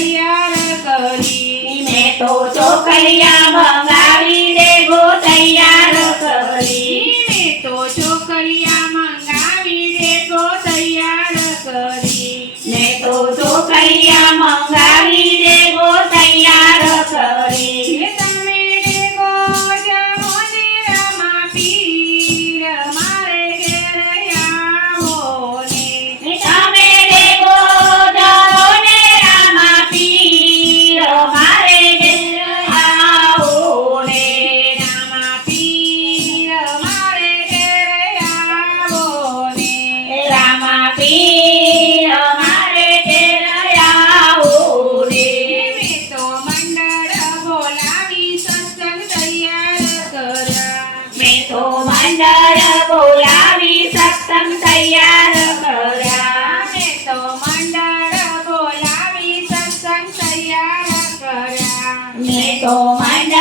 તૈયાર કરી મેં તો ચોકડિયા મંગાવી દેગો તૈયાર કરી મેં તો ચોકડિયા મંગાવી દેગો તૈયાર કરી મેં તો ચોકડિયા મંગાવી દેગો તૈયાર કરી તમે દેગો જમો ને રમા પીર મારે ઘેર આવો ને તમે દેગો જાઓ ને રામા પીર મારે ઘેર આવો ને રામા પીર મારે ઘેર આવો ને રામા પીર મારે ઘેર આવો ને મેં તો મંડળ બોલાવી સત્સંગ તૈયાર કર્યા મેં તો મંડળ બોલાવી સત્સંગ તૈયાર કર્યા મેં તો મંડળ બોલાવી સત્સંગ તૈયાર કર્યા મેં તો મંડળ